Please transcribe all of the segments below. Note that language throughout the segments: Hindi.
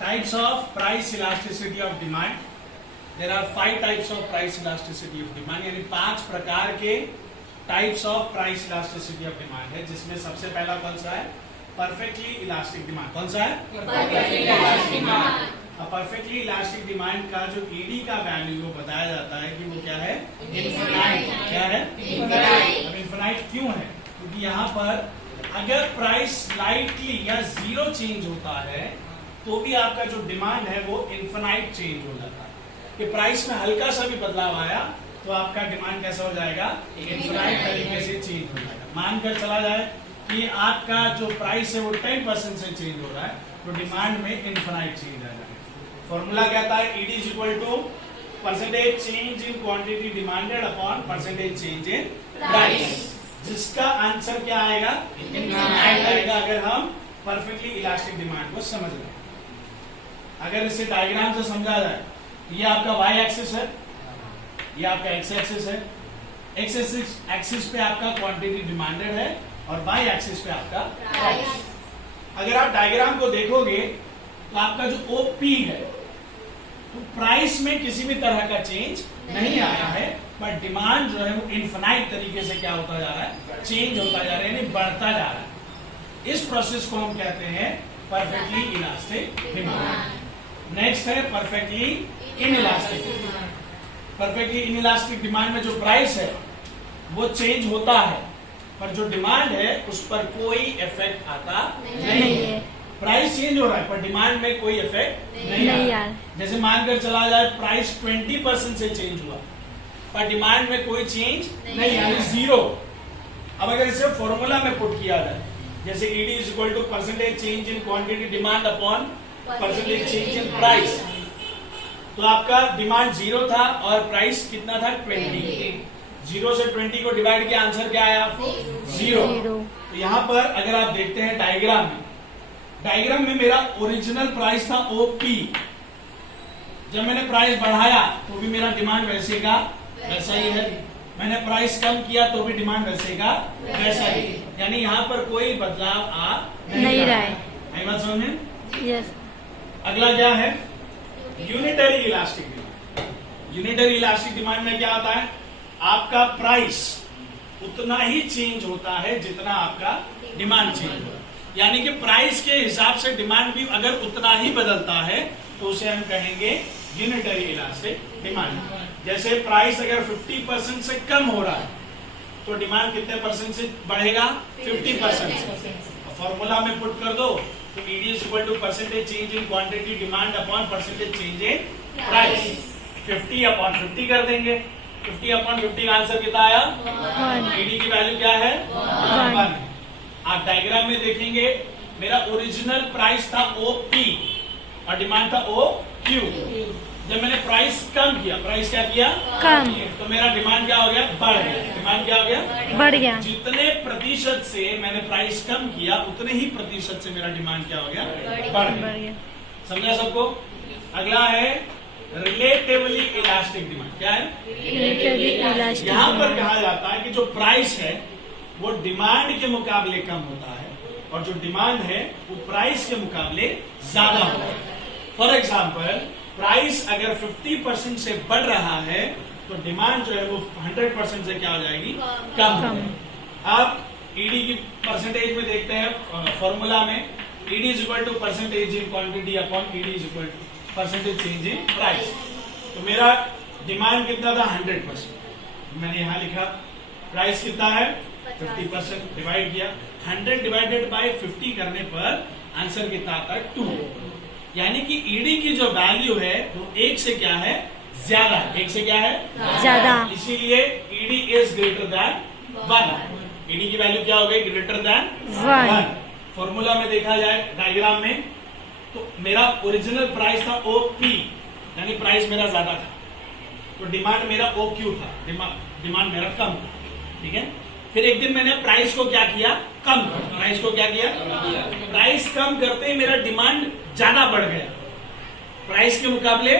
Types of price elasticity of demand. There are 5 types of price elasticity of demand. यानी 5 प्रकार के types of price elasticity of demand है, जिसमें सबसे पहला कौन सा है? Perfectly elastic demand. कौन सा है? Perfectly elastic demand. Perfectly elastic demand का जो ईडी का वैल्यू वो बताया जाता है कि वो क्या है? इनफिनाइट. क्या है? इनफिनाइट. अब इनफिनाइट क्यों है? क्योंकि यहाँ पर अगर प्राइस स्लाइटली या जीरो चेंज होता है तो भी आपका जो डिमांड है वो इनफिनाइट चेंज हो जाता है. कि प्राइस में हल्का सा भी बदलाव आया तो आपका डिमांड कैसा हो जाएगा? इनफिनाइट तरीके से चेंज हो जाएगा. मानकर चला जाए कि आपका जो प्राइस है वो 10% से चेंज हो रहा है तो डिमांड में इनफिनाइट चेंज आ जाएगा. फॉर्मूला कहता है ED is equal to percentage change in quantity demanded upon percentage change in price, जिसका आंसर क्या आएगा? इनफिनाइट आएगा अगर हम परफेक्टली इलास्टिक डिमांड को समझ लें. अगर इसे डायग्राम से समझा जाए, ये आपका वाई एक्सिस है, ये आपका एक्स एक्सिस है. एक्स एक्सिस पे आपका क्वांटिटी डिमांडेड है और वाई एक्सिस पे आपका प्राइस. अगर आप डायग्राम को देखोगे तो आपका जो ओपी है तो प्राइस में किसी भी तरह का चेंज नहीं आया है, बट डिमांड जो है वो इनफिनाइट तरीके से क्या होता जा रहा है? चेंज होता जा रहा है, यानी बढ़ता जा रहा है. इस प्रोसेस को हम कहते हैं परफेक्टली इलास्टिक डिमांड. नेक्स्ट है perfectly inelastic. Perfectly inelastic demand में जो प्राइस है वो चेंज होता है पर जो डिमांड है उस पर कोई इफेक्ट आता नहीं है. प्राइस चेंज हो रहा है पर डिमांड में कोई इफेक्ट नहीं आ. जैसे मानकर चला जाए प्राइस 20% से चेंज हुआ पर डिमांड में कोई चेंज नहीं आया, जीरो. अब अगर इसे फॉर्मूला में पुट किया जाए, जैसे ED is equal to percentage change in quantity demand upon percentage change in price, तो आपका डिमांड जीरो था और प्राइस कितना था? 20. 0 से 20 को डिवाइड किया, आंसर क्या आया आपको? 0. तो यहाँ पर अगर आप देखते हैं डायग्राम में मेरा ओरिजिनल प्राइस था ओपी. जब मैंने प्राइस बढ़ाया तो भी मेरा डिमांड वैसे का वैसा ही है. मैंने प्राइस कम किया तो भी डिमांड वैसे का वैसा ही. यानी यहाँ पर कोई बदलाव आ नहीं रहा है. नहीं बात समझ में? यस. अगला क्या है? Unitary elastic demand. Unitary elastic demand में क्या होता है? आपका प्राइस उतना ही चेंज होता है जितना आपका डिमांड चेंज होता है. यानी कि प्राइस के हिसाब से डिमांड भी अगर उतना ही बदलता है तो उसे हम कहेंगे यूनिटरी इलास्टिक डिमांड. जैसे प्राइस अगर 50% से कम हो रहा है तो डिमांड कितने परसेंट से बढ़ेगा? 50% से. फॉर्मूला में पुट कर दो तो ED is equal to percentage change in quantity demand upon percentage change in price. 50 upon 50 कर देंगे. 50 अपॉन 50 का आंसर कितना आया? 1. ईडी की वैल्यू क्या है? 1. आप डायग्राम में देखेंगे मेरा ओरिजिनल प्राइस था ओपी और डिमांड था ओक्यू. जब मैंने प्राइस कम किया, प्राइस क्या किया? कम. तो मेरा डिमांड क्या हो गया? बढ़ गया. डिमांड क्या हो गया? बढ़ गया. जितने प्रतिशत से मैंने प्राइस कम किया उतने ही प्रतिशत से मेरा डिमांड क्या हो गया? बढ़ गया. समझा सबको? अगला है रिलेटिवली इलास्टिक डिमांड. क्या है? Relatively elastic. यहाँ पर कहा जाता है कि जो प्राइस है वो डिमांड के मुकाबले कम होता है और जो डिमांड है वो प्राइस के मुकाबले ज्यादा होता है. फॉर एग्जाम्पल प्राइस अगर 50% से बढ़ रहा है तो डिमांड जो है वो 100% से क्या हो जाएगी? कम. अब ईडी की परसेंटेज में देखते हैं फॉर्मूला में. ED is equal to percentage in quantity upon ED is equal to percentage change in price. तो मेरा डिमांड कितना था? 100%. मैंने यहां लिखा प्राइस कितना है? 50%. डिवाइड किया 100 डिवाइडेड बाय 50 करने पर आंसर कितना आता है? 2. यानी कि ईडी की जो वैल्यू है वो 1 से क्या है? ज्यादा है. 1 से क्या है? ज्यादा. इसीलिए ED is greater than 1. ED की वैल्यू क्या हो गई? Greater than 1. फॉर्मूला में देखा जाए डायग्राम में तो मेरा ओरिजिनल प्राइस था ओपी, यानी प्राइस मेरा ज्यादा था तो डिमांड मेरा ओक्यू था. डिमांड मेरा कम था. ठीक है. फिर एक दिन मैंने प्राइस को क्या किया? कम. प्राइस को क्या किया? प्राइस कम करते ही मेरा डिमांड ज्यादा बढ़ गया, प्राइस के मुकाबले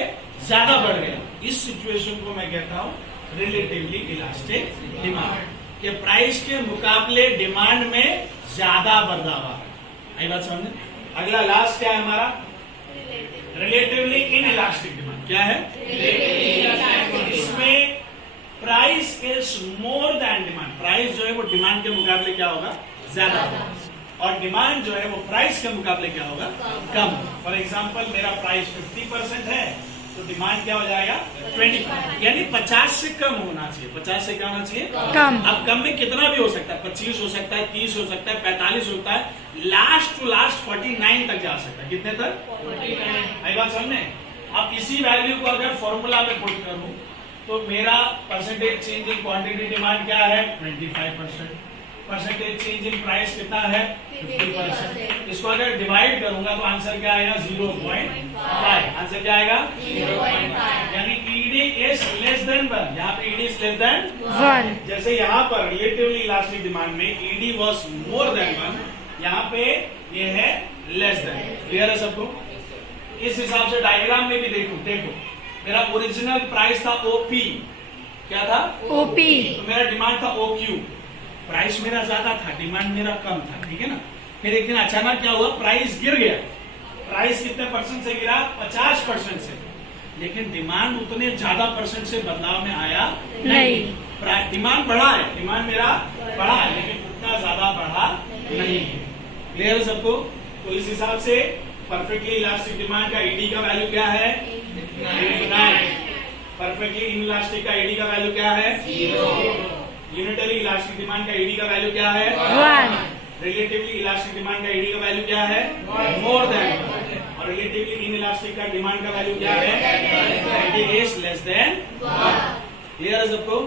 ज्यादा बढ़ गया. इस सिचुएशन को मैं कहता हूं रिलेटिवली इलास्टिक डिमांड. कि प्राइस के मुकाबले डिमांड में ज्यादा बदलाव आ रहा है. आई बात समझ? अगला लास्ट क्या है हमारा? रिलेटिवली इन इलास्टिक डिमांड क्या है? इसमें price is more than demand. Price जो है वो डिमांड के मुकाबले क्या होगा? ज्यादा होगा, और डिमांड जो है वो प्राइस के मुकाबले क्या होगा? कम। फॉर एग्जाम्पल मेरा प्राइस 50% है तो डिमांड क्या हो जाएगा? 25, यानी 50 से कम होना चाहिए। 50 से क्या होना चाहिए? कम। अब कम में कितना भी हो सकता है, 25 हो सकता है, 30 हो सकता है, 45 होता है, लास्ट टू लास्ट 49 तक जा सकता है। कितने तक? 49। आई बात समझ में? अब इसी वैल्यू को अगर फॉर्मूला में पुट करूं तो मेरा percentage change in quantity demand क्या है? 25%। परसेंटेज चेंज इन प्राइस कितना है? 50%। इसको अगर डिवाइड करूंगा तो आंसर क्या आएगा? 0.5। आंसर क्या आएगा? 0.5। यानी ईडी इज लेस देन 1। यहाँ पे ईडी इज लेस देन 1। जैसे यहाँ पर रिलेटिवली इलास्टिक डिमांड में ईडी वॉज मोर देन 1, यहाँ पे ये है लेस देन। क्लियर है सबको? इस हिसाब से डायग्राम में भी देखो मेरा ओरिजिनल प्राइस था ओपी। क्या था? ओपी। तो मेरा डिमांड था ओक्यू। प्राइस मेरा ज्यादा था, डिमांड मेरा कम था, ठीक है ना? फिर एक दिन अचानक क्या हुआ? प्राइस गिर गया। प्राइस कितने परसेंट से गिरा? 50% से। लेकिन डिमांड उतने ज्यादा परसेंट से बदलाव में आया नहीं। डिमांड बढ़ा है, डिमांड मेरा बढ़ा है, लेकिन उतना ज्यादा बढ़ा नहीं है। क्लियर है सबको? तो इस हिसाब से परफेक्टली इलास्टिक डिमांड का ईडी का वैल्यू क्या है? 9। परफेक्टली इनइलास्टिक का ईडी का वैल्यू क्या है? 0। यूनिटरी इलास्टिक डिमांड का ईडी का वैल्यू क्या है? 1। रिलेटिवली इलास्टिक डिमांड का ईडी का वैल्यू क्या है? More than. और रिलेटिवली इन इलास्टिक का डिमांड का वैल्यू क्या है? It is less than 1। Clear है सबको?